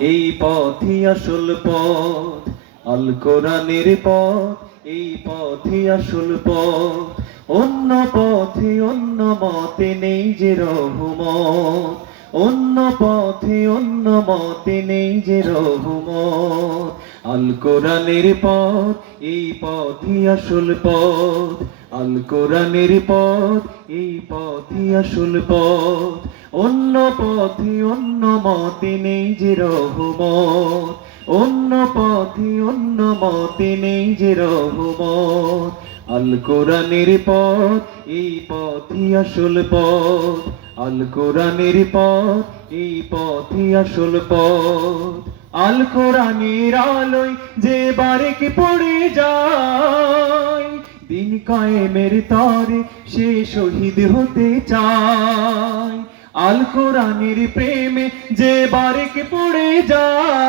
এই পথই আসল পথ, আল কোরআনের পথ, এই পথই আসল পথ। অন্য পথে অন্য মতে নেই যে রহমত, অন্য পথে অন্য মতে নেই যে রহমত। আল কোরআনের পথ, এই পথই আসল পথ, আল কোরআনের পথ, এই পথই আসল পথ। অন্য পথে অন্য মতে নেই যে রহমত, অন্য পথে অন্য মতে নেই যে রহমত। আল কোরআনের পথ, এই পথই আসল পথ, আল কোরআনের পথ, এই পথই আসল পথ। আল কোরআনের আলোয় যে বারেক পড়ে যায়, দিন কায়েমের তরে সে শহীদ হতে চায়। আল কোরআনের প্রেমে যে বারেক পড়ে যায়,